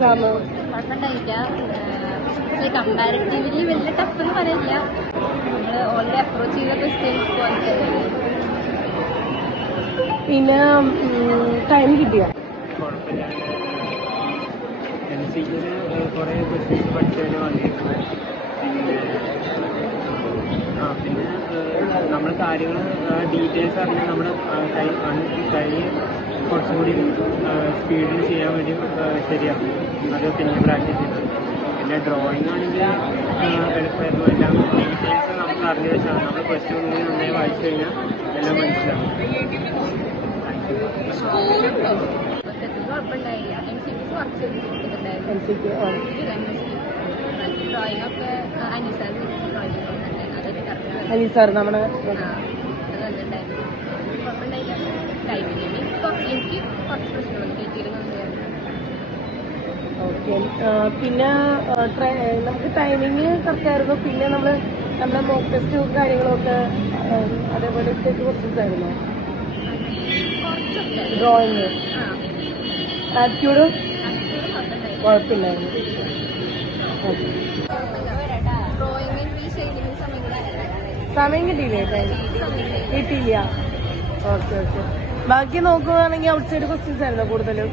കുഴപ്പമുണ്ടായില്ല. Comparatively വലിയ tough എന്ന് പറയില്ല. നമ്മൾ ഓൾറെഡി അപ്രോച്ച് ചെയ്ത ക്വസ്റ്റ്യൻസ് പോലത്തെ. പിന്നെ ടൈം കിട്ടിയ കുറെ ക്വസ്റ്റ്യൻസ് പഠിച്ചതിന് വന്നിരുന്നു. പിന്നെ നമ്മൾ കാര്യങ്ങൾ ഡീറ്റെയിൽസ് അറിഞ്ഞ് നമ്മുടെ കൈ കുറച്ചും കൂടി സ്പീഡിൽ ചെയ്യാൻ വേണ്ടി ശരിയാക്കും. അത് പിന്നെ പ്രാക്ടീസ് ചെയ്തു. പിന്നെ ഡ്രോയിങ് ആണെങ്കിൽ എളുപ്പമായിരുന്നു. എല്ലാം ഡീറ്റെയിൽസ് നമുക്ക് അറിഞ്ഞു വെച്ചാൽ നമ്മൾ ക്വസ്റ്റ്യൻ കൂടി നന്നായി വായിച്ചു കഴിഞ്ഞാൽ എല്ലാം മനസ്സിലാവും. കുഴപ്പമുണ്ടായില്ല. MCQs കുറച്ച് ഡ്രോയിങ് ഒക്കെ അനിസാർ അനിസാർ നമ്മുടെ അത് നല്ലുണ്ടായിരുന്നു. കുഴപ്പമുണ്ടായില്ല. ടൈമിങ് എനിക്ക് കുറച്ച് പ്രശ്നമുണ്ട്. ഓക്കെ. പിന്നെ നമുക്ക് ടൈമിങ് കറക്റ്റ് ആയിരുന്നു. പിന്നെ നമ്മുടെ മോക്ക് ടെസ്റ്റും കാര്യങ്ങളൊക്കെ അതേപോലെ ക്വസ്റ്റ്യൻസ് ആയിരുന്നു. ഡ്രോയിങ് ആപ്റ്റ്യൂഡ് കുഴപ്പമില്ലായിരുന്നു. സമയം കിട്ടിയില്ലേ? കിട്ടിയില്ല. ഓക്കെ. ബാക്കി നോക്കുകയാണെങ്കിൽ ഔട്ട് സൈഡ് ക്വസ്റ്റ്യൻസ് ആയിരുന്നു കൂടുതലും.